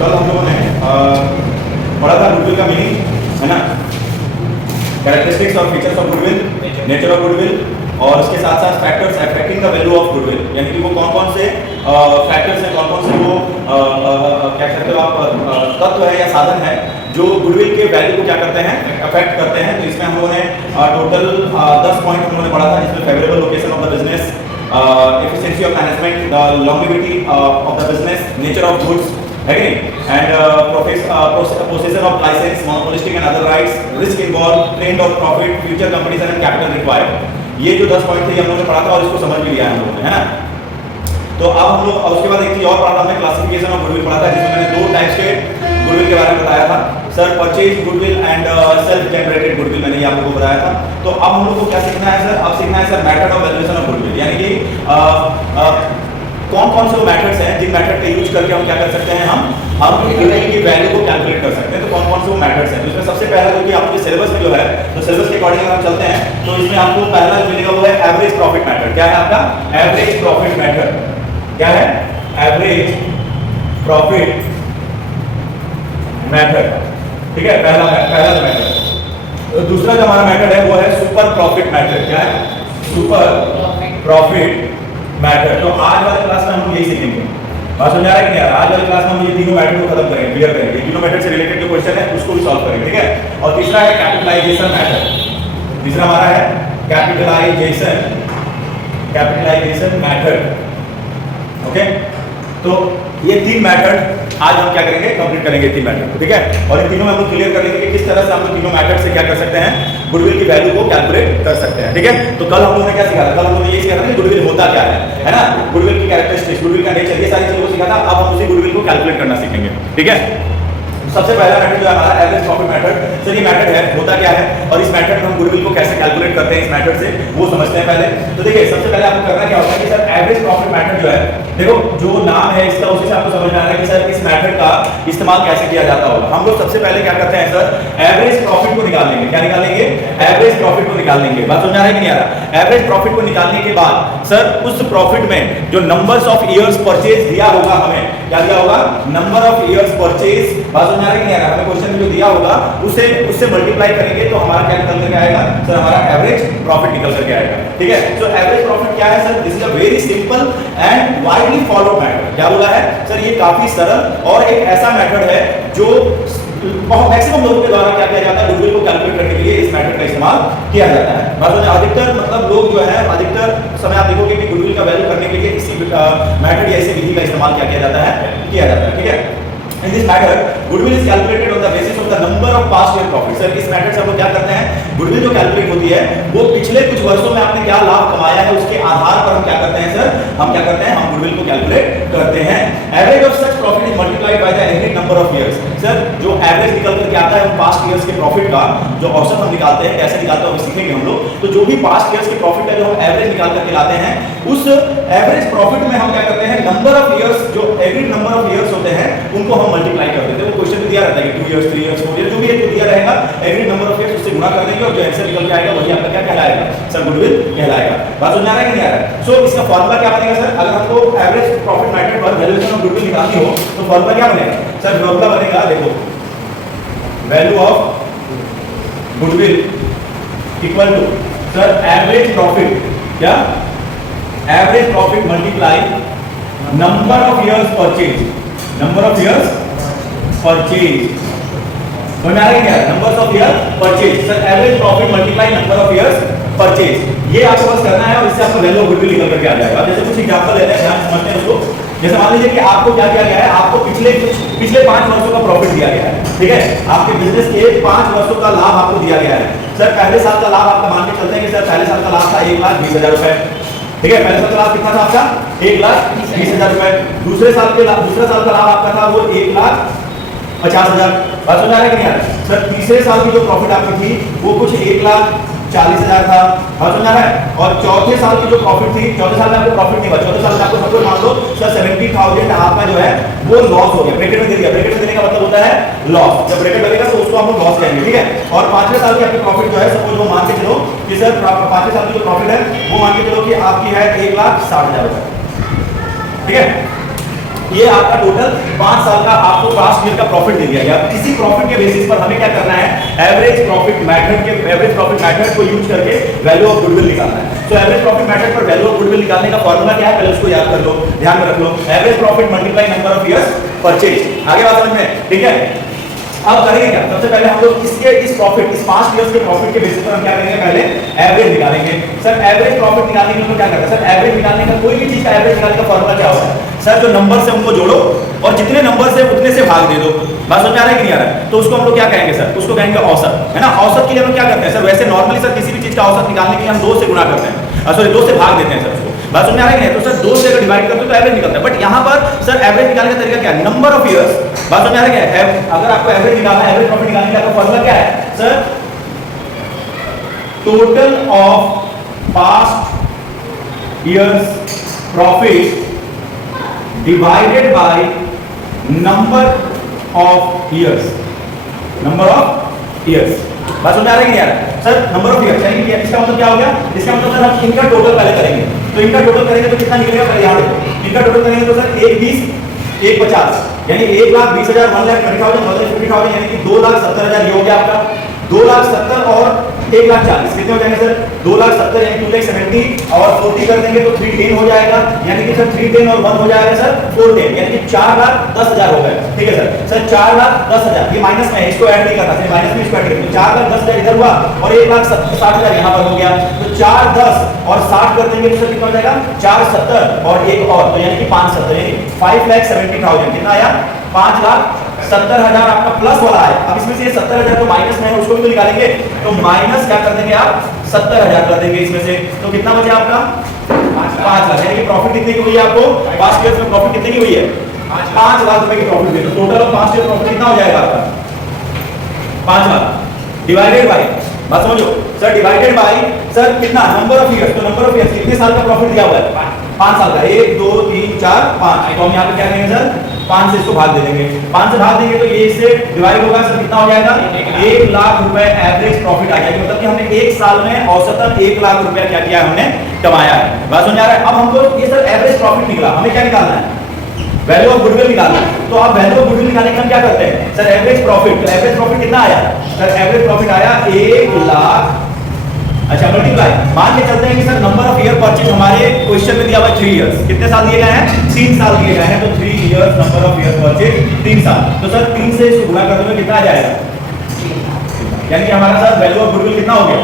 कल हम लोगों ने पढ़ा था गुडविल का मीनिंग, है ना, कैरेक्टरिस्टिक्स और features of goodwill, nature of goodwill, और उसके साथ साथ factors affecting the value of goodwill, यानी कि वो कौन कौन से फैक्टर्स हैं, कौन कौन से वो क्या कहते हो आप तत्व है या साधन है जो गुडविल के वैल्यू को क्या करते हैं, अफेक्ट करते हैं। तो इसमें हम लोगों ने टोटल 10 पॉइंट हम लोगों ने पढ़ा था, जिसमें favourable location of the business, efficiency of management, the longevity of the business, nature of goods, है कि नहीं, and possession of license, monopolistic and other rights, risk involved, trend of profit, future competition and capital required। ये जो 10 point थे हम लोगों ने पढ़ा था और इसको समझ भी लिया हम लोगों ने, है ना। तो अब हम लोग उसके बाद एक चीज और पढ़ा था, हमने क्लासिफिकेशन ऑफ गुडविल पढ़ा था, जिसमें मैंने 2 टाइप्स के गुडविल के बारे में बताया था, sir purchase goodwill and self generated goodwill, मैंने ये आप लोगों को बताया था। तो अब हम लोग को क्या सीखना है सर, अब सीखना है sir method of valuation of goodwill, यानी कि कौन कौन से वो मेथड्स हैं जिन मेथड का यूज करके हम क्या कर सकते हैं, हम गुडविल की वैल्यू को कैलकुलेट कर सकते हैं। तो कौन कौन से वो मेथड्स हैं, तो इसमें सबसे पहला जो कि आपके सिलेबस में जो है, तो सिलेबस के अकॉर्डिंग अगर हम चलते हैं तो इसमें आपको पहला जो मिलेगा वो है एवरेज प्रॉफिट मेथड। क्या है आपका एवरेज प्रॉफिट मेथड, क्या है एवरेज प्रॉफिट मेथड, ठीक है, पहला मेथड। दूसरा जो हमारा मेथड है वो है सुपर प्रॉफिट मेथड। क्या है सुपर प्रॉफिट मेथड। तो आज वाले क्लास में हम यही सीखेंगे, बात समझ आ रहा है कि नहीं? आज वाले क्लास में हम ये तीनों मेथड को खत्म करेंगे, क्लियर करेंगे, ये तीनों मेथड से रिलेटेड जो क्वेश्चन है उसको भी सॉल्व करेंगे, ठीक है। और तीसरा है कैपिटलाइजेशन मेथड, तीसरा हमारा है कैपिटलाइजेशन मेथड, ओके। तो ये 3 मेथड आज हम क्या करेंगे, कंप्लीट करेंगे 3 मेथड, ठीक है। और इन तीनों में हम लोग क्लियर कर लेंगे कि किस तरह से हम लोग तीनों मेथड से क्या कर सकते हैं, गुडविल की वैल्यू को कैलकुलेट कर सकते हैं, ठीक है। तो कल हम लोगों ने क्या सीखा था, कल हम लोगों ने ये सीखा था कि गुडविल होता क्या है ना, गुडविल की कैरेक्टरिस्टिक्स, गुडविल का नेचर, ये सारी चीजों को सीखा था। अब हम उसी गुडविल को कैलकुलेट करना सीखेंगे, ठीक है। सबसे पहला मेथड जो है हमारा एवरेज प्रॉफिट मेथड। सर ये मेथड है, होता क्या है और इस मेथड में हम गुडविल को कैसे कैलकुलेट करते हैं इस मेथड से, वो समझते हैं पहले। तो देखिए सबसे पहले आपको करना क्या होता है कि सर एवरेज प्रॉफिट मेथड जो है, देखो जो नाम है इसका उसी से आपको समझ में आ रहा है कि सर इस मेथड का इस्तेमाल कैसे किया जाता होगा। हम लोग सबसे पहले क्या करते हैं सर, एवरेज प्रॉफिट को निकाल लेंगे। क्या निकाल लेंगे, एवरेज प्रॉफिट को निकाल लेंगे। बात समझ आ रहा है कि नहीं आ रहा? एवरेज प्रॉफिट को निकालने के बाद सर उस प्रॉफिट में जो नंबर्स ऑफ ईयर्स परचेज दिया होगा, हमें क्या दिया होगा, नंबर ऑफ ईयर्स परचेज। बात समझ आ रहा है कि नहीं आ रहा? हमें क्वेश्चन में जो दिया होगा उससे मल्टीप्लाई करेंगे तो हमारा क्या निकल करके आएगा सर, हमारा एवरेज प्रॉफिट निकल करके आएगा, ठीक है। सो एवरेज प्रॉफिट क्या है sir, this is a very simple and widely followed method. क्या बोला है सर, ये काफी सरल और एक ऐसा मेथड है जो मैक्सिमम लोगों के द्वारा क्या किया जाता है, गुडविल को कैलकुलेट करने के लिए इस मेथड का इस्तेमाल किया जाता है। मतलब अधिकतर लोग जो है अधिकतर समय आप देखोगे कि गुडविल का वैल्यू करने के लिए इसी मेथड या इसी विधि का इस्तेमाल क्या किया जाता है, ठीक है। In this method, goodwill is calculated on the basis of the number of past year profits. Sir इस मेथड से हम लोग क्या करते हैं, गुडविल जो कैलकुलेट होती है वो पिछले कुछ वर्षों में आपने क्या लाभ कमाया है उसके आधार पर हम क्या करते हैं सर, हम क्या करते हैं, हम गुडविल को कैलकुलेट करते हैं। Average of such profit is multiplied by the average number of years. Sir जो एवरेज निकल करके आता है वो पास्ट ईयर्स के प्रॉफिट का जो औसत हम निकालते हैं, कैसे निकालते हैं वो सीखेंगे हम लोग। तो जो भी पास्ट ईयर्स के प्रॉफिट का जो हम एवरेज निकाल करके लाते हैं, उस एवरेज प्रॉफिट में हम क्या करते हैं, नंबर ऑफ इयर्स, जो एवरेज नंबर ऑफ इयर्स होते हैं उनको हम मल्टीप्लाई कर देते हैं। क्वेश्चन में दिया रहता है कि 2 इयर्स 3 इयर्स 4 इयर्स जो भी है जो दिया रहेगा, एवरेज नंबर ऑफ इयर्स उससे गुणा कर देंगे और जो आंसर निकल के आएगा वही आपका क्या कहलाएगा सर, गुडविल कहलाएगा। बात समझ आ रहा है कि नहीं आ रहा है? सो इसका फार्मूला क्या बनेगा सर, अगर हमको एवरेज प्रॉफिट मेथड पर वैल्यूएशन ऑफ गुडविल निकालनी हो तो फार्मूला क्या बनेगा सर, फार्मूला बनेगा देखो, value of goodwill equal to sir average profit, क्या average profit multiply number of years purchase, number of years purchase. समझ आ रहा है क्या, number of year purchase, sir average profit multiply number of years purchase. ये आपको बस करना है और इससे आपको वैल्यू ऑफ गुडविल निकल करके आ जाएगा। जैसे कुछ एग्जांपल लेते हैं, ध्यान समझते हैं उसको। जैसे मान लीजिए कि आपको क्या किया गया है, आपको पिछले 5 वर्षों का प्रॉफिट दिया गया है, ठीक है। आपके बिजनेस के 5 वर्षों का लाभ आपको दिया गया है। सर पहले साल का लाभ आपका मान के चलते हैं कि सर पहले साल का लाभ था 1,20,000 रुपए, ठीक है। पहले साल का लाभ कितना था आपका 1,20,000 रुपए। दूसरा साल का लाभ आपका था वो 1,50,000। बात समझ आ रहा है कि नहीं आ रहा? सर तीसरे साल की जो प्रॉफिट आपकी थी वो कुछ 1,40,000 था। बात समझ आ रहा है? और चौथे साल की जो प्रॉफिट थी, चौथे साल में आपको प्रॉफिट नहीं हुआ, चौथे साल में आपको सब कुछ मान लो सर 70,000 आपका जो है वो लॉस हो गया, ब्रैकेट में दे दिया। ब्रैकेट में देने का मतलब होता है लॉस, जब ब्रैकेट लगेगा तो उसको हम लोग लॉस कहेंगे, ठीक है। और पांचवें साल की आपकी प्रॉफिट जो है सपोज वो मान के चलो कि सर पांचवें साल की जो प्रॉफिट है वो मान के चलो कि आपकी है 1,60,000 रुपए, ठीक है। ये आपका टोटल 5 साल का आपको पास्ट ईयर का प्रॉफिट दे दिया गया। इसी प्रॉफिट के बेसिस पर हमें क्या करना है, एवरेज प्रॉफिट मेथड को यूज करके वैल्यू ऑफ गुडविल निकालना है। तो एवरेज प्रॉफिट मेथड पर वैल्यू ऑफ गुडविल निकालने का फॉर्मूला क्या है, पहले उसको याद कर लो, ध्यान में रख लो। Average profit multiply number of years purchase. आगे बात समझ में, ठीक है। अब करेंगे क्या, सबसे पहले हम लोग इस प्रॉफिट, इस 5 इयर्स के प्रॉफिट के बेसिस पर हम क्या करेंगे, पहले एवरेज निकालेंगे। सर एवरेज प्रॉफिट निकालने के लिए क्या करते हैं, सर एवरेज निकालने का, कोई भी चीज का एवरेज निकालने का फॉर्मूला क्या होता है, सर जो नंबर से उनको जोड़ो और जितने नंबर से उतने से भाग दे दो। बात समझ आ रहा है कि नहीं आ रहा है? तो उसको हम लोग क्या कहेंगे सर, उसको कहेंगे औसत, है ना। औसत के लिए हम क्या करते हैं सर, वैसे नॉर्मली सर किसी भी चीज का औसत निकालने के लिए हम 2 से गुणा करते हैं, सॉरी 2 से भाग देते हैं सर उसको। बात समझ आ रहा है कि नहीं? तो सर 2 से अगर डिवाइड करते हो तो एवरेज निकलता है। बट यहाँ पर सर एवरेज निकालने का तरीका क्या है, नंबर ऑफ ईयर्स। बात समझ आ रहा है क्या? अगर आपको एवरेज निकालना है, एवरेज प्रॉफिट निकालने का फॉर्मूला क्या है sir, total of past years profit divided by number of years, number of years. बात समझ आ रहा है कि नहीं आ रहा है? सर नंबर ऑफ ईयर्स यानी कि इसका मतलब क्या हो गया, इसका मतलब सर हम इनका टोटल पहले करेंगे। तो इनका टोटल करेंगे तो कितना निकलेगा, पहले यहाँ देखो, इनका टोटल करेंगे तो सर 1 20 1 50 यानी 1,20,000 1,20,000 यानी कि 2,70,000 ये हो गया आपका। 2,70,000 और 1,40,000 कितने हो जाएंगे सर, 2,70,000 यानी 2,70,000 और 40 कर देंगे तो 310 हो जाएगा, यानी कि सर 310 और 1 हो जाएगा सर 410 यानी कि 4,10,000 हो गया। ठीक है सर, सर 4,10,000 ये माइनस में, इसको ऐड नहीं करना, सिर्फ माइनस में इसको ऐड करेंगे। 4,10,000 इधर हुआ और 1,60,000 यहाँ पर हो गया। तो 4 10 और 60 कर देंगे तो सर कितना हो जाएगा, 470 और एक और, तो यानी कि 570 यानी 5,70,000 कितना आया, 5,70,000 आपका प्लस वाला है। अब इसमें से ये 70,000 तो माइनस में है, उसको भी तो निकालेंगे। तो माइनस क्या कर देंगे आप, 70,000 कर देंगे इसमें से। तो कितना बचा आपका, 5 लाख यानी कि प्रॉफिट कितने की हुई है आपको, 5 ईयर्स में प्रॉफिट कितने की हुई है, 5 लाख रुपए की प्रॉफिट हुई। तो टोटल ऑफ 5 ईयर प्रॉफिट कितना हो जाएगा आपका, 5 लाख डिवाइडेड बाय, बात समझो सर, डिवाइडेड बाय सर कितना, नंबर ऑफ ईयर्स। तो नंबर ऑफ ईयर्स कितने साल का प्रॉफिट दिया हुआ है, 5 साल का, 1 2 3 4 5। तो हम यहाँ पे क्या करेंगे सर, 5 से इसको भाग दे देंगे, 5 से भाग देंगे तो ये इससे डिवाइड होगा सर, कितना हो जाएगा, 1 लाख रुपए एवरेज प्रॉफिट आ जाएगा। मतलब कि हमने 1 साल में औसतन 1 लाख रुपया क्या किया है, हमने कमाया है। बात समझ आ रहा है? अब हमको ये सर एवरेज प्रॉफिट निकला, हमें क्या निकालना है, वैल्यू ऑफ गुडविल निकालना है। तो आप वैल्यू ऑफ गुडविल निकालने का हम क्या करते हैं सर, एवरेज प्रॉफिट। तो एवरेज प्रॉफिट कितना आया सर, एवरेज प्रॉफिट आया 1 लाख। अच्छा मल्टीप्लाई, मान के चलते हैं कि sir number of year purchase हमारे क्वेश्चन में दिया हुआ 3 इयर्स, कितने साल दिए गए हैं, 3 साल दिए गए हैं। तो 3 years number of year purchase 3 साल। तो सर 3 से इसको गुणा करने में कितना आ जाएगा, यानी कि हमारा सर वैल्यू ऑफ गुडविल कितना हो गया,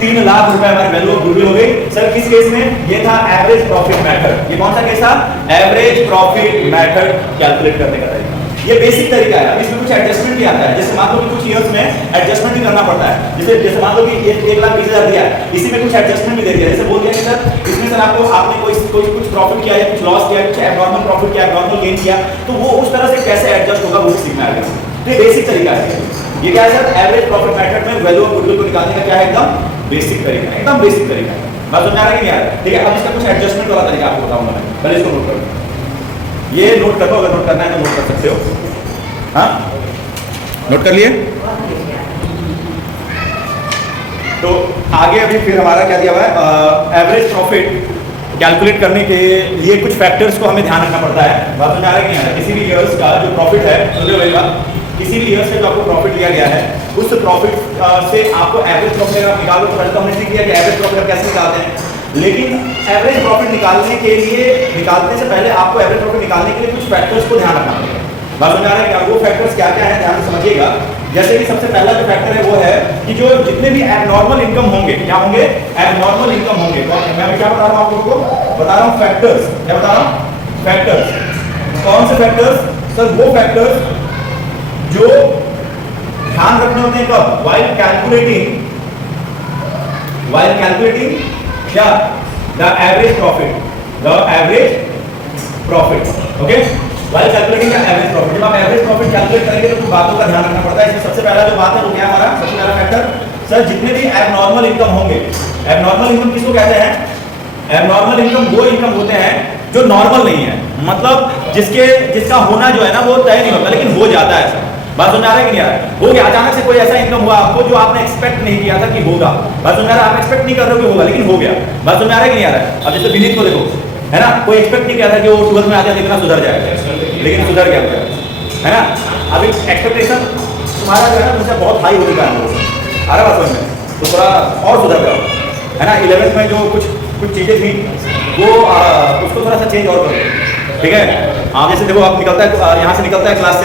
3 लाख रुपए हमारी वैल्यू ऑफ गुडविल हो गई। सर किस केस में, ये था एवरेज प्रॉफिट मेथड। ये कौन सा केस था, एवरेज प्रॉफिट मेथड कैलकुलेट करने का तरीका। ये बेसिक तरीका है। अब इसमें कुछ एडजस्टमेंट भी आता है, जैसे मान लो कि कुछ ईयर्स में एडजस्टमेंट भी करना पड़ता है। जैसे मान लो कि 1,20,000 दिया है, इसी में कुछ एडजस्टमेंट भी दे दिया। जैसे बोल दिया कि सर इसमें सर आपने कोई कुछ प्रॉफिट किया है, कुछ लॉस किया है, कुछ एबनॉर्मल प्रॉफिट किया है, एबनॉर्मल गेन किया, तो वो उस तरह से कैसे एडजस्ट होगा वो सीखना है। तो ये बेसिक तरीका है। ये क्या है सर, एवरेज प्रॉफिट मेथड में वैल्यू ऑफ गुडविल को निकालने का क्या है, एकदम बेसिक तरीका है, एकदम बेसिक तरीका है। बात समझ आ रहा है कि नहीं आ रहा है? ठीक है, अब इसका कुछ एडजस्टमेंट वाला तरीका आपको बताऊंगा मैं, पहले इसको नोट करो। ये नोट कर लो, अगर नोट करना है तो नोट कर सकते हो। हाँ नोट कर लिए? तो आगे अभी फिर हमारा क्या दिया हुआ है, एवरेज प्रॉफिट कैलकुलेट करने के लिए कुछ फैक्टर्स को हमें ध्यान रखना पड़ता है। बात समझ आ रहा है कि नहीं आ रहा? किसी भी ईयर्स का जो प्रॉफिट है, किसी भी ईयर से जो आपको प्रॉफिट दिया गया है, उस प्रॉफिट से आपको एवरेज प्रॉफिट आप निकालो। तो पहले तो हमने सीख लिया कि एवरेज प्रॉफिट आप कैसे निकालते हैं, लेकिन एवरेज प्रॉफिट निकालने के लिए, निकालने से पहले आपको एवरेज प्रॉफिट निकालने के लिए कुछ फैक्टर्स को ध्यान रखना पड़ेगा। बात समझ आ रहा है कि वो फैक्टर्स क्या क्या है, ध्यान से समझिएगा। जैसे कि सबसे पहला जो फैक्टर है वो है कि जो जितने भी एबनॉर्मल इनकम होंगे, क्या होंगे, एबनॉर्मल इनकम होंगे। तो मैं क्या बता रहा हूँ आपको, बता रहा हूँ फैक्टर्स। क्या बता रहा हूँ, फैक्टर्स। कौन से फैक्टर्स सर, वो फैक्टर्स जो ध्यान रखने होते हैं कब, while calculating क्या, the average profit, okay, while calculating the average profit। जब आप एवरेज प्रॉफिट कैलकुलेट करेंगे तो कुछ बातों का ध्यान रखना पड़ता है। इसमें सबसे पहला जो बात है वो क्या, हमारा सबसे पहला फैक्टर सर, जितने भी एबनॉर्मल इनकम होंगे। एबनॉर्मल इनकम किसको कहते हैं, एबनॉर्मल इनकम वो इनकम होते हैं जो नॉर्मल नहीं है, मतलब जिसका होना जो है ना वो तय नहीं होता लेकिन हो जाता है। ऐसा बात समझ आ रहा है कि नहीं आ रहा है? हो गया, अचानक से कोई ऐसा इनकम हुआ आपको जो आपने एक्सपेक्ट नहीं किया था कि होगा। बात समझ आ रहा है? आप एक्सपेक्ट नहीं कर रहे हो कि होगा, लेकिन हो गया। बात समझ आ रहा है कि नहीं आ रहा है? अब जैसे विनीत को देखो, है ना, कोई एक्सपेक्ट नहीं किया था कि वो 12th में आके इतना सुधर जाएगा, लेकिन सुधर गया बेटा, है ना। अभी एक्सपेक्टेशन तुम्हारा जो है ना तुमसे बहुत हाई हो चुका है, आ रहा बात समझ में, तो थोड़ा और सुधर जाओ, है ना। 11th में जो कुछ चीज़ें थी वो उसको थोड़ा सा चेंज और करो, ठीक है। हाँ जैसे देखो आप निकलता है, यहाँ से निकलता है क्लास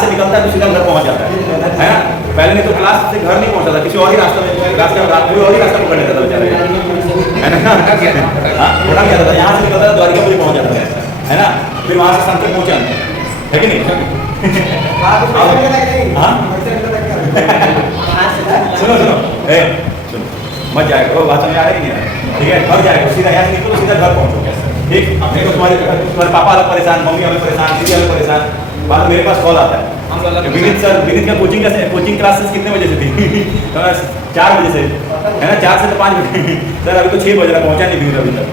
से निकलता है तो सीधा घर पहुँच जाता है ना। पहले नहीं तो क्लास से घर नहीं पहुँचता था, किसी और ही रास्ते में, क्लास के कोई और ही रास्ता पकड़ लेता था बेचारा, है ना। हाँ थोड़ा क्या था, यहाँ से निकलता था द्वारिकापुरी पहुँच जाता है ना, फिर वहाँ से संकट पहुँचा, है कि नहीं। हाँ सुनो सुनो मत जाएगा, बात समझ आ रही नहीं है, ठीक है। घर जाएगा सीधा, यहाँ से निकलो सीधा घर पहुँचोगे, ठीक। अपने को तुम्हारे पापा अलग परेशान, मम्मी अलग परेशान, दीदी अलग परेशान, बाद मेरे पास कॉल आता है, विनीत का कोचिंग क्लासेस कितने बजे से थी 4 बजे से, है ना, 4 से तो 5 बजे सर अभी तो 6 बज रहा, पहुँचा नहीं विनीत अभी तक।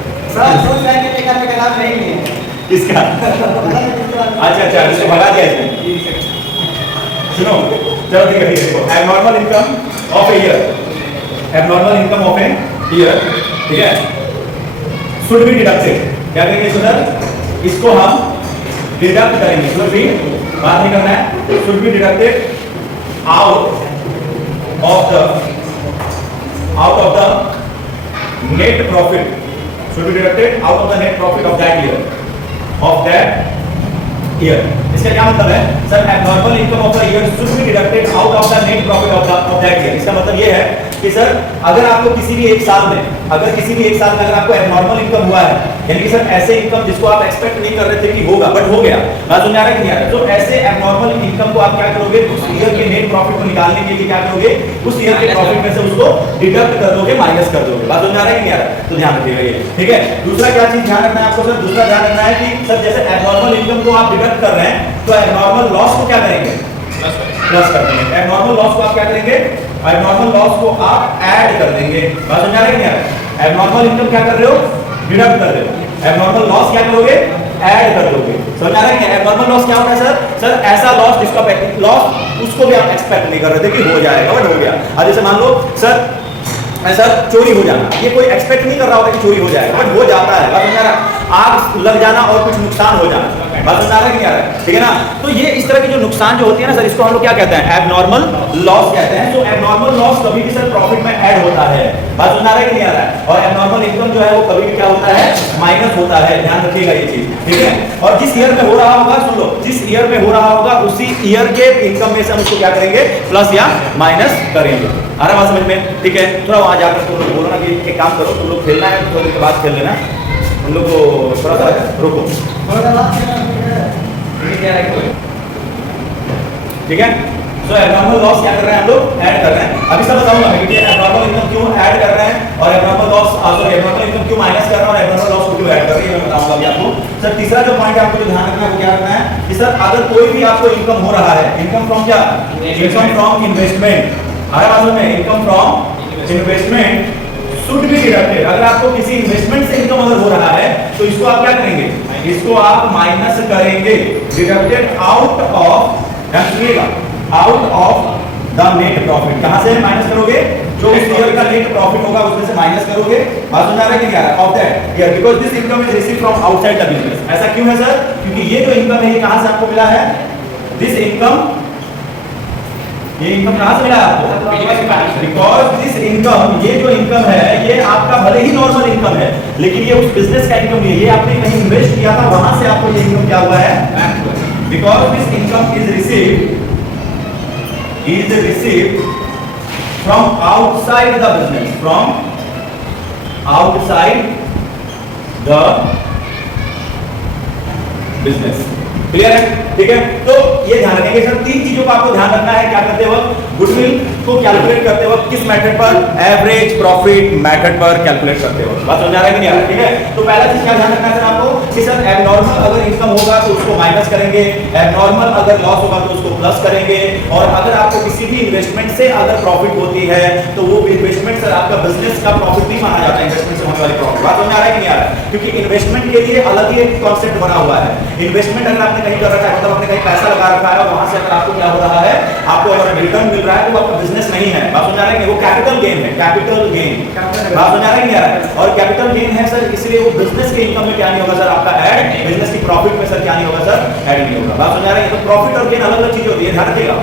इसका अच्छा इसको भगा दिया इसने, सुनो चलो ठीक है, abnormal income of a year, abnormal income of a year, ठीक है, शुड बी डिडक्टेड। क्या करेंगे सर, इसको हम डिडक्ट करेंगे, शुड बी बात नहीं करना है, should be deducted out of the net profit, should be deducted out of the net profit of that year, इसका क्या मतलब है sir, abnormal income of the year should be deducted out of the net profit of that year. इसका मतलब ये है कि sir अगर आपको किसी भी एक साल में अगर आपको एबनॉर्मल इनकम हुआ है, यानी कि सर ऐसे इनकम जिसको आप एक्सपेक्ट नहीं कर रहे थे कि होगा बट हो गया, बात समझ आ रहा है कि नहीं आ रहा, तो ऐसे एबनॉर्मल इनकम को आप क्या करोगे, उस ईयर के नेट प्रॉफिट को निकालने के लिए क्या करोगे, उस ईयर के प्रॉफिट में से उसको डिडक्ट कर दोगे, माइनस कर दोगे, बात समझ आ रहा है कि नहीं आ रहा, तो ध्यान रखिएगा ये, ठीक है। दूसरा क्या चीज ध्यान रखना है आपको सर, दूसरा ध्यान रखना है कि सर जैसे एबनॉर्मल इनकम को आप डिडक्ट कर रहे हैं तो एबनॉर्मल लॉस को क्या करेंगे, प्लस कर देंगे, एबनॉर्मल लॉस को आप क्या करेंगे, एबनॉर्मल लॉस को आप ऐड कर देंगे, बात समझ आ रहा है कि नहीं आ रहा। एबनॉर्मल इनकम क्या कर रहे हो, डिडक्ट कर रहे हो, एबनॉर्मल लॉस क्या करोगे, ऐड कर दोगे, समझ आ रहा है कि एबनॉर्मल लॉस क्या होता है सर ऐसा लॉस जिसका लॉस उसको भी आप एक्सपेक्ट नहीं कर रहे थे कि हो जाएगा बट हो गया। अब जैसे मान लो सर चोरी हो जाना, ये कोई एक्सपेक्ट नहीं कर रहा होता कि चोरी हो जाएगा बट हो जाता है, बात समझ आ रहा है। आग लग जाना और कुछ नुकसान हो जाना, बात समझ आ रहा है कि नहीं आ रहा है, ठीक है ना। तो ये इस तरह की जो नुकसान जो होती है ना सर, इसको हम लोग क्या कहते हैं, एबनॉर्मल लॉस कहते हैं। तो एबनॉर्मल लॉस कभी भी सर प्रॉफिट में ऐड होता है, बात समझ आ रहा है कि नहीं आ रहा है। और एबनॉर्मल इनकम जो है वो कभी भी क्या होता है, माइनस होता है, ध्यान रखिएगा ये चीज, ठीक है। और जिस ईयर में हो रहा होगा, सुन लो, जिस ईयर में हो रहा होगा उसी ईयर के इनकम में से हम उसको क्या करेंगे, प्लस या माइनस करेंगे, आ रहा बात समझ में, ठीक है। थोड़ा वहां जाकर तुम लोग बोलो ना कि एक काम करो, तुम लोग खेलना है थोड़ी देर के बाद खेल लेना, उन लोग को थोड़ा सा रोको, ठीक है। तो एबनॉर्मल लॉस क्या कर रहे हैं हम लोग, ऐड कर रहे हैं। अभी सब बताऊंगा मैं कि एबनॉर्मल इनकम क्यों ऐड कर रहे हैं और एबनॉर्मल लॉस एबनॉर्मल इनकम क्यों माइनस कर रहे हैं और एबनॉर्मल लॉस को क्यों ऐड कर रहे हैं, मैं बताऊंगा अभी आपको। सर तीसरा जो पॉइंट आपको जो ध्यान रखना है वो क्या रखना है कि सर अगर कोई भी आपको इनकम हो रहा है, इनकम फ्रॉम क्या, इनकम फ्रॉम इन्वेस्टमेंट, हमारे मालूम है income from investment should be deducted. अगर आपको किसी इन्वेस्टमेंट से इनकम अगर हो रहा है तो इसको आप क्या करेंगे, इसको आप माइनस करेंगे, डिडक्टेड आउट ऑफ, सुनिएगा, out of the net profit. कहां से माइनस करोगे, जो इस ईयर का नेट प्रॉफिट होगा उसमें से माइनस करोगे, बात समझ आ रहा है कि नहीं आ रहा, of that year, because this income is received from outside the business. ऐसा क्यों है सर, क्योंकि ये जो इनकम है ये कहां से आपको मिला है, दिस इनकम, ये इनकम कहां से मिला है आपको, बिकॉज़ दिस इनकम, ये जो इनकम है ये आपका भले ही नॉर्मल इनकम है लेकिन ये उस बिजनेस का इनकम नहीं है, ये आपने कहीं इन्वेस्ट किया था वहां से आपको ये इनकम क्या हुआ है, because this income is received from outside the business, from outside the business, clear है, ठीक है। तो ये ध्यान रखेंगे सर, तीन चीजों का आपको ध्यान रखना है क्या करते वक्त, गुडविल को कैलकुलेट करते वक्त किस मेथड पर, एवरेज प्रॉफिट मेथड पर कैलकुलेट करते वक्त, बात समझ आ रहा है कि नहीं आ रहा है, ठीक है। तो पहला चीज क्या ध्यान रखना है सर आपको कि सर एबनॉर्मल अगर इनकम होगा तो उसको माइनस करेंगे, एबनॉर्मल अगर लॉस होगा तो उसको प्लस करेंगे, और अगर आपको किसी भी इन्वेस्टमेंट से अगर प्रॉफिट होती है तो वो इन्वेस्टमेंट सर आपका बिजनेस का प्रॉफिट नहीं माना जाता है, इन्वेस्टमेंट से होने वाली प्रॉफिट, बात समझ आ रहा है कि नहीं आ रहा है, क्योंकि इन्वेस्टमेंट के लिए अलग ही एक कॉन्सेप्ट बना हुआ है। इन्वेस्टमेंट अगर आपने कहीं कर रखा है, मतलब आपने कहीं पैसा लगा रखा है और वहां से अगर आपको क्या हो रहा है, आपको अगर रिटर्न मिल रहा है तो आपका बिजनेस नहीं है, बात समझ आ रहा है कि वो कैपिटल गेन है, कैपिटल गेन, बात समझ आ रहा है कि नहीं आ रहा है, और कैपिटल गेन है सर, इसलिए वो बिजनेस के इनकम में क्या नहीं होगा सर सर आपका ऐड, बिजनेस की प्रॉफिट में सर क्या नहीं होगा सर, ऐड नहीं होगा। बात समझ आ रही है? तो प्रॉफिट और गेन अलग अलग चीजें होती है, ध्यान रखिएगा।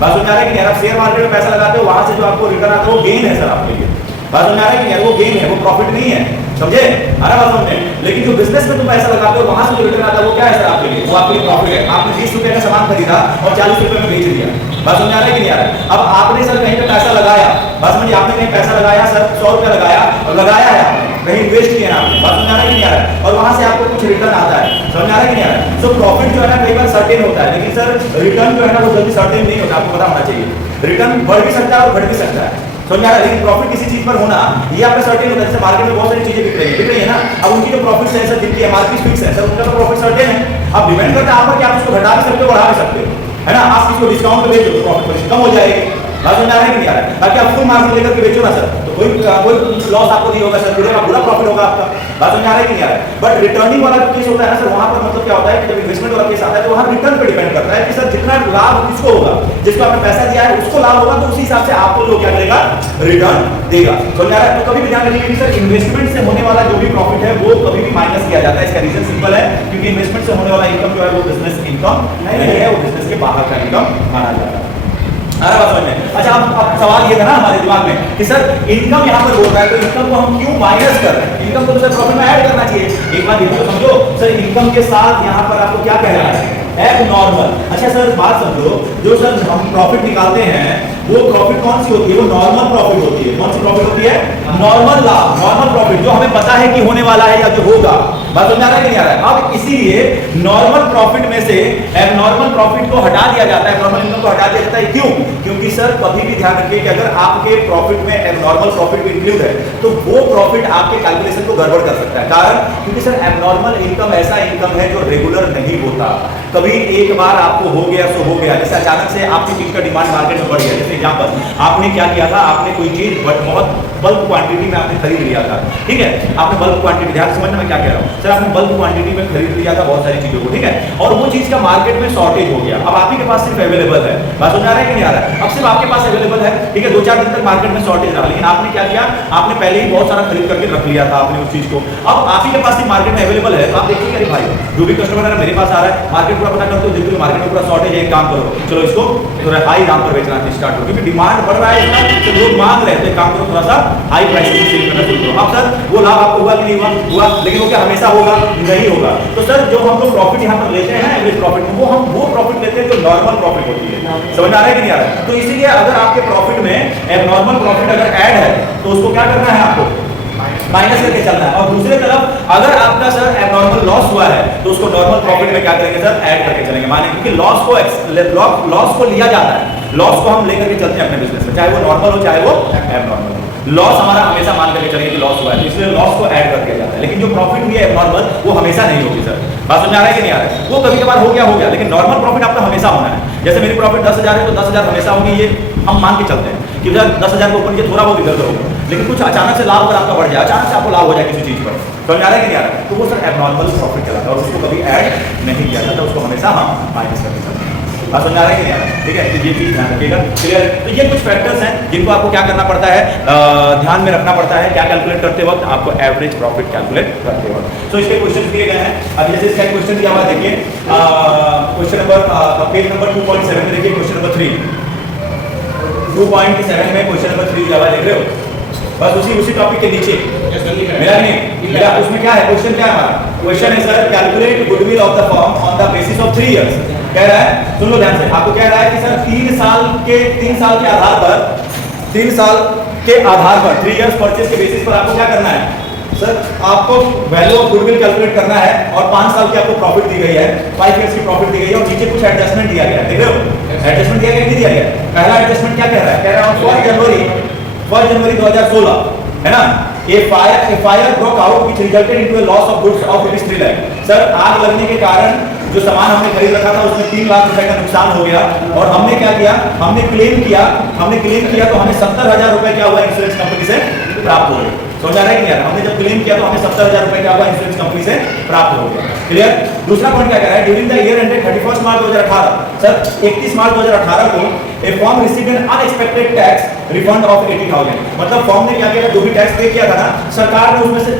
बात समझ आ रही है कि आप शेयर मार्केट में पैसा लगाते हो, वहां से जो आपको रिटर्न आता है वो गेन है सर आपके लिए। बात समझ आ रही है कि यार वो गेन है, वो प्रॉफिट नहीं है, समझे? अरे बात समझे? लेकिन जो बिजनेस में तुम पैसा लगाते हो वहां से जो रिटर्न आता है वो क्या है सर आपके लिए, वो आपके लिए प्रॉफिट है। आपने 20 रुपए का सामान खरीदा और 40 रुपए में बेच दिया। बात समझ आ रहा है कि नहीं आ रहा है? अब आपने सर कहीं पे पैसा लगाया, बात समझिए, आपने कहीं पैसा लगाया सर, 100 रुपया लगाया और लगाया है आपने, कहीं इन्वेस्ट किया आपने, बात समझ आ रहा है कि नहीं आ रहा है? और वहां से आपको कुछ रिटर्न आता है, समझ आ रहा है कि नहीं आ रहा है? सो प्रॉफिट जो है ना कई बार सर्टेन होता है, लेकिन सर रिटर्न जो है ना वो जल्दी सर्टेन नहीं होता, आपको पता होना चाहिए। रिटर्न बढ़ भी सकता है और घट भी सकता है, समझ आ रहा है? लेकिन प्रॉफिट किसी चीज पर होना ये आपका सर्टेन होता है। जैसे मार्केट में बहुत सारी चीजें बिक रही है ना, अब उनकी जो प्रॉफिट है सर, जिनकी एमआरपी फिक्स है सर, उनका तो प्रॉफिट सर्टेन है। अब डिपेंड करता है आप पर कि आप उसको घटा भी सकते हो, बढ़ा भी सकते हो, है ना? आप इसको डिस्काउंट पे बेच दो तो प्रॉफिट कम हो जाएगी। बात समझ आ रहा है कि नहीं आ रहा है? बाकी आप फुल मार्जिन लेकर के बेचो ना सर, तो कोई लॉस आपको नहीं होगा सर, पूरा प्रॉफिट होगा आपका। बात समझ आ रहा है कि नहीं आ रहा है? बट रिटर्निंग वाला जो केस होता है ना सर, वहां पर मतलब क्या होता है कि जब इन्वेस्टमेंट वाला केस आता है तो वहां रिटर्न पे डिपेंड करता है कि सर जितना लाभ किसको होगा, जिसको आपने पैसा दिया है उसको लाभ होगा, तो उसी हिसाब से आपको जो क्या करेगा, रिटर्न देगा। समझ आ रहा है? तो कभी भी ध्यान रखिए कि सर इन्वेस्टमेंट से होने वाला जो भी प्रॉफिट है वो कभी भी माइनस किया जाता है। इसका रीजन सिंपल है, क्योंकि इन्वेस्टमेंट से होने वाला इनकम जो है वो बिजनेस इनकम नहीं है, वो बिजनेस के बाहर का इनकम माना जाता है। अरे बात समझ में? अच्छा, अब सवाल ये था ना हमारे दिमाग में कि सर इनकम यहाँ पर बोल रहा है तो इनकम को हम क्यों माइनस कर रहे हैं? इनकम को तो सर प्रॉफिट में ऐड करना चाहिए। एक बात ये तो समझो सर, इनकम के साथ यहाँ पर आपको क्या कह रहा है, एबनॉर्मल। अच्छा सर बात समझो, जो सर हम प्रॉफिट निकालते हैं वो प्रॉफिट कौन सी होती है, वो नॉर्मल प्रॉफिट होती है। कौन सी प्रॉफिट होती है? नॉर्मल लाभ, नॉर्मल प्रॉफिट, जो हमें पता है कि होने वाला है या जो होगा। बात समझ आ रहा है कि नहीं आ रहा है? अब इसीलिए नॉर्मल प्रॉफिट में से एबनॉर्मल प्रॉफिट को हटा दिया जाता है, नॉर्मल इनकम को हटा दिया जाता है। क्यों? क्योंकि सर कभी भी ध्यान रखिए कि अगर आपके प्रॉफिट में एबनॉर्मल प्रॉफिट भी इंक्लूड है तो वो प्रॉफिट आपके कैलकुलेशन को गड़बड़ कर सकता है। कारण क्योंकि सर एबनॉर्मल इनकम ऐसा इनकम है जो रेगुलर नहीं होता, कभी एक बार आपको हो गया सो हो गया। जैसे अचानक से आपकी चीज का डिमांड मार्केट में बढ़ गया, जैसे एग्जांपल आपने क्या किया था, आपने कोई चीज बहुत बल्क क्वांटिटी में आपने खरीद लिया था, ठीक है? आपने बल्क क्वांटिटी, ध्यान समझना मैं क्या कह रहा हूं सर, आपने बल्क क्वांटिटी में खरीद लिया था बहुत सारी चीजों को, ठीक है? और वो चीज का मार्केट में शॉर्टेज हो गया, अब आप ही के पास सिर्फ अवेलेबल है। बात समझ आ रहा है कि नहीं आ रहा है? अब सिर्फ आपके पास अवेलेबल है, ठीक है? 2-4 दिन तक मार्केट में शॉर्टेज रहा, लेकिन आपने क्या किया, आपने पहले ही बहुत सारा खरीद करके रख लिया था आपने उस चीज को। अब आप ही के पास मार्केट में अवेलेबल है, तो आप देखिए अरे भाई जो भी कस्टमर है मेरे पास आ रहा है, मार्केट पूरा पता करते हो, देखो मार्केट में पूरा शॉर्टेज है, एक काम करो चलो इसको थोड़ा हाई दाम पर बेचना स्टार्ट करो, क्योंकि डिमांड बढ़ रहा है इतना, तो लोग मांग रहे हैं, काम करो थोड़ा सा हाई प्राइस में सेल करना शुरू करो। अब सर वो लाभ आपको हुआ कि नहीं हुआ? हुआ, लेकिन वो क्या हमेशा होगा? नहीं होगा। तो सर जो हम लोग प्रॉफिट यहाँ पर लेते हैं एवरेज प्रॉफिट, वो हम वो प्रॉफिट लेते हैं जो नॉर्मल प्रॉफिट होती है। समझ आ रहा है कि नहीं आ रहा है? तो इसीलिए अगर आपके प्रॉफिट में एबनॉर्मल प्रॉफिट अगर ऐड है तो उसको क्या करना है, आपको माइनस करके चलना है। और दूसरी तरफ अगर आपका सर एबनॉर्मल लॉस हुआ है तो उसको नॉर्मल प्रॉफिट में क्या करेंगे सर, ऐड करके चलेंगे। माने क्योंकि लॉस को लिया जाता है, लॉस को हम लेकर के चलते हैं अपने बिजनेस में, चाहे वो नॉर्मल हो चाहे वो एबनॉर्मल हो। लॉस हमारा हमेशा मान करके चलेंगे कि लॉस हुआ है, तो इसलिए लॉस को ऐड करके जाता है। लेकिन जो प्रॉफिट हुई है एबनॉर्मल वो हमेशा नहीं होगी सर। बात समझ आ रहा है कि नहीं आ रहा है? वो कभी कभार हो गया, लेकिन नॉर्मल प्रॉफिट आपका हमेशा होना है। जैसे मेरी प्रॉफिट 10,000 है तो 10,000 हमेशा होगी, ये हम मान के चलते हैं कि 10,000 को ऊपर थोड़ा बहुत इधर होगा, लेकिन कुछ अचानक से लाभ अगर आपका बढ़ जाए, अचानक से आपको लाभ हो जाए किसी चीज पर, समझ आ रहा है कि नहीं आ रहा है? तो वो सर एबनॉर्मल प्रॉफिट कहलाता है और उसको कभी ऐड नहीं किया जाता, उसको हमेशा हम माइनस करके चलते हैं। बात समझ आ रहा है कि नहीं आ रहा है? ठीक है, तो ये चीज ध्यान रखिएगा, क्लियर? तो ये कुछ फैक्टर्स हैं जिनको आपको क्या करना पड़ता है, ध्यान में रखना पड़ता है। क्या कैलकुलेट करते वक्त, आपको एवरेज प्रॉफिट कैलकुलेट करते वक्त। तो इसके क्वेश्चन दिए गए हैं। अब जैसे इसका क्वेश्चन दिया हुआ देखिए, क्वेश्चन नंबर पेज नंबर 2.7 में देखिए, क्वेश्चन नंबर 3 2.7 में क्वेश्चन नंबर 3 दिया हुआ, देख रहे हो? बस उसी टॉपिक के नीचे मेरा नहीं मेरा उसमें क्या है, क्वेश्चन क्या है हमारा? क्वेश्चन है sir calculate goodwill of the firm on the basis of 3 years. कह रहा है, सुन लो ध्यान से, आपको कह रहा है कि सर 3 साल के आधार पर 3 साल के आधार पर 3 इयर्स परचेज के बेसिस पर आपको क्या करना है सर, आपको वैल्यू ऑफ गुडविल कैलकुलेट करना है और 5 साल की आपको प्रॉफिट दी गई है, 5 इयर्स की प्रॉफिट दी गई है और नीचे कुछ एडजस्टमेंट दिया गया है। देख रहे हो एडजस्टमेंट दिया गया, नहीं दिया गया? पहला एडजस्टमेंट क्या कह रहा है, कह रहा है 1 जनवरी 2016 है ना, a fire broke out which resulted into a loss of goods of ₹3 lakh. Sir आग लगने के कारण जो सामान हमने खरीद रखा था उसमें 3 लाख रुपए का नुकसान हो गया और हमने क्या किया, हमने क्लेम किया तो हमें 70,000 रुपए क्या हुआ, इंश्योरेंस कंपनी से प्राप्त हो गए। समझ आ रहा है कि नहीं? हमने जब क्लेम किया तो हमें 70,000 रुपए क्या हुआ, इंश्योरेंस कंपनी से प्राप्त हो गया। क्लियर? दूसरा पॉइंट क्या कह रहा है, during the year ended 31 March 2018, sir 31 मार्च 2018 को a firm received an unexpected tax refund of 80,000। मतलब फर्म ने क्या किया, जो भी टैक्स पे किया था ना, सरकार ने उसमें से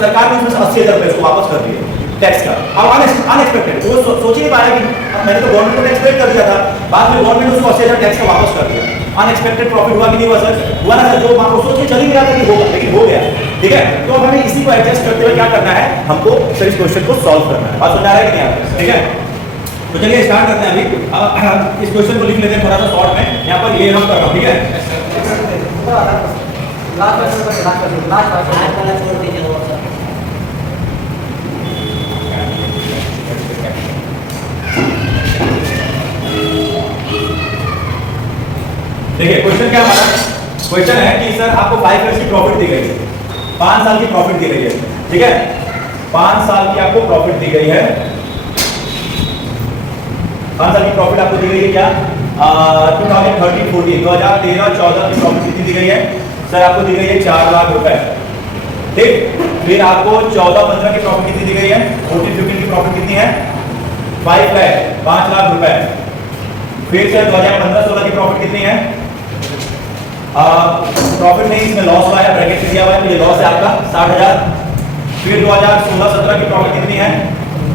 80,000 रुपए उसको वापस कर दिए। टैक्स का। अब अनएक्सपेक्टेड वो सोच ही नहीं पाया कि अब मैंने तो गवर्नमेंट को टैक्स पेड कर दिया था, बाद में गवर्नमेंट उसको 80,000 टैक्स का वापस कर दिया। अनएक्सपेक्टेड प्रॉफिट हुआ कि नहीं हुआ सर? हुआ ना सर, जो आपको सोच के चल ही रहा था कि होगा, लेकिन हो गया। ठीक है, तो अब हमें इसी को एडजस्ट करते हुए क्या करना है, हमको सर इस क्वेश्चन को सॉल्व करना है। बात समझ आ रहा है कि नहीं? ठीक है, तो चलिए स्टार्ट करते हैं। अभी इस क्वेश्चन को लिख लेते हैं थोड़ा सा शॉर्ट में, यहाँ पर ये हम कर रहा हूँ। ठीक है, देखिए क्वेश्चन क्या हमारा क्वेश्चन है कि सर आपको 5 इयर्स की प्रॉफिट दी गई है, 5 साल की प्रॉफिट दी गई है। ठीक है, 5 साल की आपको प्रॉफिट दी गई है, 5 साल की प्रॉफिट आपको दी गई है क्या? 2013 2014 की प्रॉफिट कितनी दी गई है सर? आपको दी गई है 4 लाख रुपए। ठीक, फिर आपको 14-15 की प्रॉफिट कितनी दी गई है? 14-15 की प्रॉफिट कितनी है? 5 लाख, 5 लाख रुपए। फिर सर 2015-16 की प्रॉफिट कितनी है? प्रॉफिट नहीं, इसमें लॉस हुआ है, ब्रैकेट में दिया हुआ है, तो ये लॉस है आपका 60,000। फिर 2016-17 की प्रॉफिट कितनी है?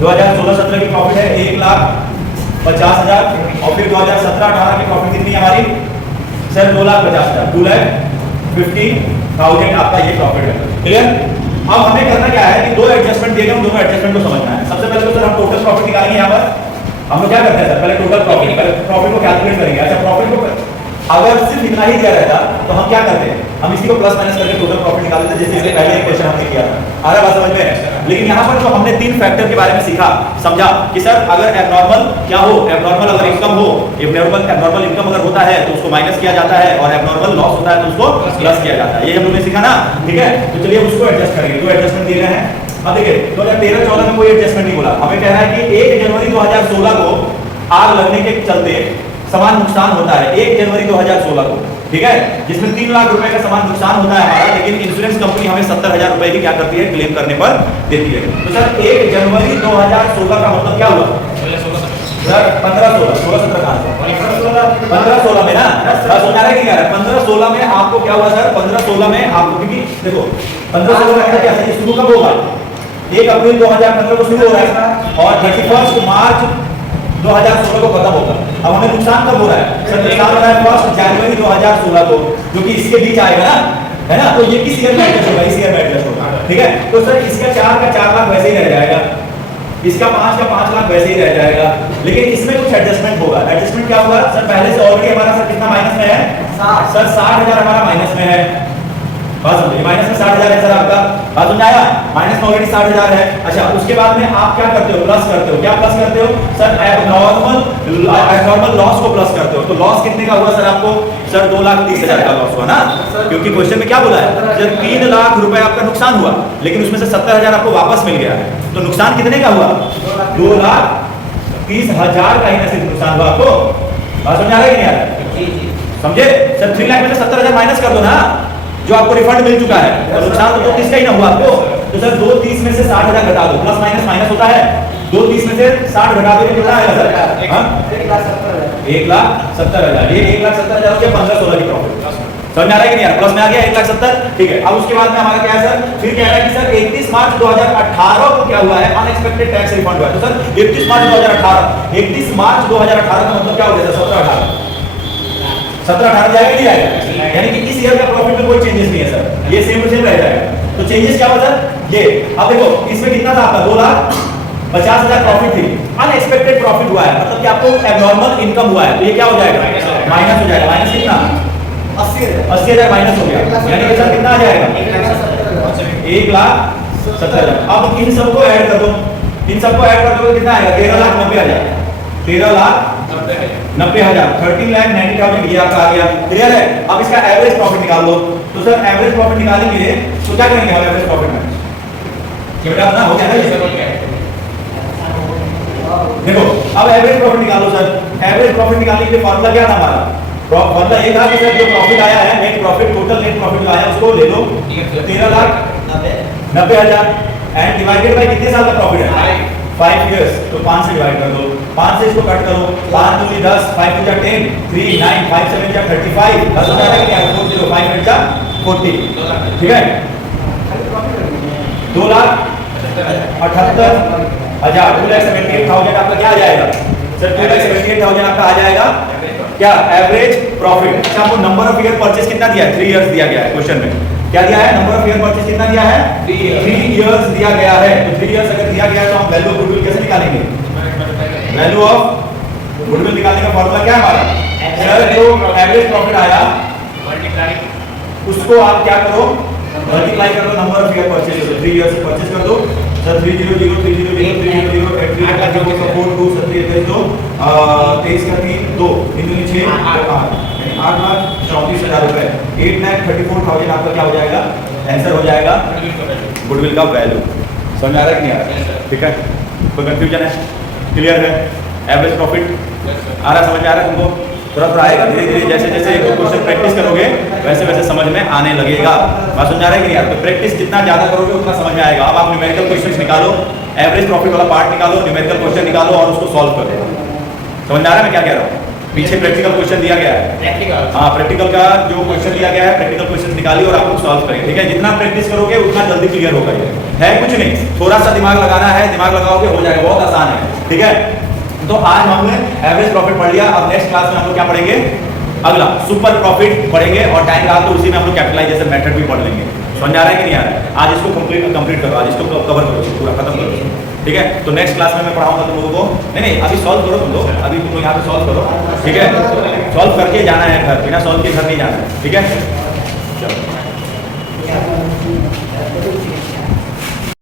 2016-17 की प्रॉफिट है 1,50,000। और फिर 2017-18 की प्रॉफिट कितनी है हमारी सर? 2,50,000, 2,50,000 आपका ये प्रॉफिट है। क्लियर? अब हमें करना क्या है कि दो एडजस्टमेंट दिए गए, दोनों एडजस्टमेंट को समझना है। सबसे पहले तो सर हम टोटल प्रॉफिट निकालेंगे। यहाँ पर हम लोग क्या करते हैं सर? पहले टोटल प्रॉफिट, पहले प्रॉफिट को कैलकुलेट करेंगे। अच्छा, प्रॉफिट को अगर सिर्फ इतना ही दिया रहता तो हम क्या करते हैं? हम इसी को प्लस माइनस करके टोटल प्रॉफिट निकाल देते, जैसे इसके पहले एक क्वेश्चन हमने किया था। आ रहा है बात समझ में? लेकिन यहाँ पर जो हमने 3 फैक्टर के बारे में सीखा, समझा कि सर अगर एबनॉर्मल क्या हो, एबनॉर्मल अगर इनकम हो, एबनॉर्मल इनकम अगर होता है तो उसको माइनस किया जाता है, और एबनॉर्मल लॉस होता है तो उसको प्लस किया जाता है। ये हम लोगों ने सीखा ना? ठीक है, तो चलिए उसको एडजस्ट करेंगे। दो एडजस्टमेंट दिए गए हैं। अब देखिए 2013-14 में कोई एडजस्टमेंट नहीं बोला, हमें कह रहा है कि 1 जनवरी 2016 को आग लगने के चलते समान नुकसान होता है 1 जनवरी 2016 को। ठीक है, जिसमें 3 लाख रुपए का समान नुकसान होता है हमारा, लेकिन इंश्योरेंस कंपनी हमें 70,000 रुपए की क्या करती है? क्लेम करने पर देती है। तो सर 1 जनवरी 2016 का मतलब क्या हुआ सर? 15-16, 16-17 कहां से? 15-16 में ना? समझ आ रहा है कि नहीं आ रहा है? 15-16 में आपको क्या हुआ सर? 15-16 में आपको, क्योंकि देखो 15-16 में क्या है, शुरू कब होगा? 1 अप्रैल 2015 को शुरू हो रहा है और 31 मार्च 2016 को खत्म होगा। अब हमें नुकसान कब हो रहा है सर? नुकसान हो रहा है 1 जनवरी 2016 को, जो कि इसके बीच आएगा ना, है ना? तो ये किस ईयर में एडजस्ट होगा? इस ईयर में एडजस्ट होगा। ठीक है, तो सर इसका 4 का 4 लाख वैसे ही रह जाएगा, इसका 5 का 5 लाख वैसे ही रह जाएगा, लेकिन इसमें कुछ एडजस्टमेंट होगा। एडजस्टमेंट क्या होगा सर? पहले से ऑलरेडी हमारा सर कितना माइनस में है? सर 60,000 हमारा माइनस में है। बात समझिए, माइनस में 60,000 है सर आपका। बात समझ आया? माइनस में ऑलरेडी 60,000 है। अच्छा, उसके बाद में आप क्या करते हो? प्लस करते हो। क्या प्लस करते हो सर? एबनॉर्मल लॉस को प्लस करते हो। तो लॉस कितने का हुआ सर आपको? सर 2,30,000 का लॉस हुआ ना, क्योंकि क्वेश्चन में क्या बोला है? जब 3 लाख रुपए आपका नुकसान हुआ, लेकिन उसमें से 70,000 आपको वापस मिल गया, तो नुकसान कितने का हुआ? 2,30,000 का ही ना सिर्फ नुकसान हुआ आपको। बात समझ आ रहा है कि नहीं आ रहा? समझे सर? 3 लाख में से 70,000 माइनस कर दो ना, जो आपको रिफंड मिल चुका है, तो नुकसान तो 2,30 का ही ना हुआ आपको। तो सर 2,30 में से 60,000 घटा दो, प्लस माइनस माइनस होता है। 2,30 में से 60 घटा दो, कितना आएगा सर? 1,70,000। ये 1,70,000 हो गया 15-16 की प्रॉफिट। समझ में आ रहा है कि नहीं यार? प्लस में आ गया 1,70,000। ठीक है, अब उसके बाद में हमारा क्या है सर? फिर कह रहा है कि सर 31 मार्च 2018 को क्या हुआ है? अनएक्सपेक्टेड टैक्स रिफंड हुआ है। तो सर 31 मार्च 2018, 31 मार्च 2018 का मतलब क्या हो गया सर? 17-18 17-18 जाएगा नहीं जाएगा? यानी कि इस ईयर का प्रॉफिट में कोई चेंजेस नहीं है सर, ये सेम टू सेम रह जाएगा। तो चेंजेस क्या हुआ सर? ये अब देखो इसमें कितना था आपका? 2,50,000 प्रॉफिट थी, अनएक्सपेक्टेड प्रॉफिट हुआ है, मतलब कि आपको एबनॉर्मल इनकम हुआ है, तो ये क्या हो जाएगा? माइनस हो जाएगा। माइनस कितना? 80,000 माइनस हो गया, यानी कि सर कितना आ जाएगा? 1,70,000। अब इन सबको ऐड कर दो, इन सबको ऐड कर दो, कितना आएगा? 13,90,000। 13,90,000, 13,90,000 ये आपका आ गया। क्लियर है? अब इसका एवरेज प्रॉफिट निकाल लो। तो सर एवरेज प्रॉफिट निकालेंगे तो क्या करेंगे हम एवरेज प्रॉफिट में? ये बेटा अपना हो गया ना ये? देखो अब एवरेज प्रॉफिट निकालो सर। एवरेज प्रॉफिट निकालने के लिए फॉर्मूला क्या था हमारा? फॉर्मूला ये था कि सर जो प्रॉफिट आया है, net profit, total net profit जो आया उसको ले लो 13,90,000 एंड डिवाइडेड बाय कितने साल का प्रॉफिट है? 5 इयर्स। तो 5 से डिवाइड कर दो, 5 से इसको कट करो, 5 दूनी 10, 5 2 10, 3 9, 5 7 35, 10 हो जाएगा क्या? 40, 5 8 40। ठीक है, 2,00,000 78,000 2,78,000 आपका क्या आ जाएगा सर? 2,78,000 आपका आ जाएगा क्या एवरेज प्रॉफिट। अच्छा आपको नंबर ऑफ ईयर परचेज कितना दिया है? 3 इयर्स दिया गया है क्वेश्चन में। क्या दिया है? नंबर ऑफ ईयर परचेज कितना दिया है? 3 इयर्स दिया गया है। तो 3 इयर्स अगर दिया गया है तो हम वैल्यू ऑफ गुडविल कैसे निकालेंगे? वैल्यू ऑफ गुडविल निकालने का फॉर्मूला क्या हमारा? सर जो एवरेज प्रॉफिट आया उसको आप क्या करो मल्टीप्लाई कर दो नंबर ऑफ ईयर परचेज करो। 3 इयर्स परचेज कर दो सर 300 300 300 2 23 का 3 2 6 8,34,000 रुपए 8,34,000 आपका क्या हो जाएगा? आंसर हो जाएगा गुडविल का वैल्यू। समझ आ रहा है कि नहीं आ रहा? ठीक है, कोई कंफ्यूजन है? क्लियर है? एवरेज प्रॉफिट आ रहा, समझ में आ रहा है तुमको? थोड़ा थोड़ा आएगा धीरे धीरे, जैसे जैसे एक क्वेश्चन प्रैक्टिस करोगे वैसे वैसे समझ में आने लगेगा। बात समझ आ रहा है कि नहीं यार? तो प्रैक्टिस जितना ज्यादा करोगे उतना समझ में आएगा। अब आप न्यूमेरिकल क्वेश्चंस निकालो, एवरेज प्रॉफिट वाला पार्ट निकालो, न्यूमेरिकल क्वेश्चन निकालो और उसको सॉल्व करो। समझ में आ रहा है मैं क्या कह रहा हूँ? पीछे प्रैक्टिकल क्वेश्चन दिया गया है, हाँ प्रैक्टिकल का जो क्वेश्चन दिया गया है प्रैक्टिकल क्वेश्चन निकालिए और आप लोग सॉल्व करेंगे। ठीक है, जितना प्रैक्टिस करोगे उतना जल्दी क्लियर होगा। ये है कुछ नहीं, थोड़ा सा दिमाग लगाना है, दिमाग लगाओगे हो जाएगा, बहुत आसान है। ठीक है, तो आज हमने एवरेज प्रॉफिट पढ़ लिया। अब नेक्स्ट क्लास में हम लोग क्या पढ़ेंगे? अगला सुपर प्रॉफिट पढ़ेंगे और टाइम रहा तो उसी में हम लोग कैपिटलाइजेशन मेथड भी पढ़ लेंगे। समझ आ रहा है कि नहीं आ रहा है? आज इसको कंप्लीट करो, आज इसको कवर करो, इसको पूरा खत्म करो। ठीक है, तो नेक्स्ट क्लास में मैं पढ़ाऊंगा तुम लोगों को। नहीं अभी सॉल्व करो तुम लोग, अभी तुम लोग यहाँ पे सॉल्व करो। ठीक है, सॉल्व करके जाना है घर, बिना सॉल्व के घर नहीं जाना है। ठीक है, चलो।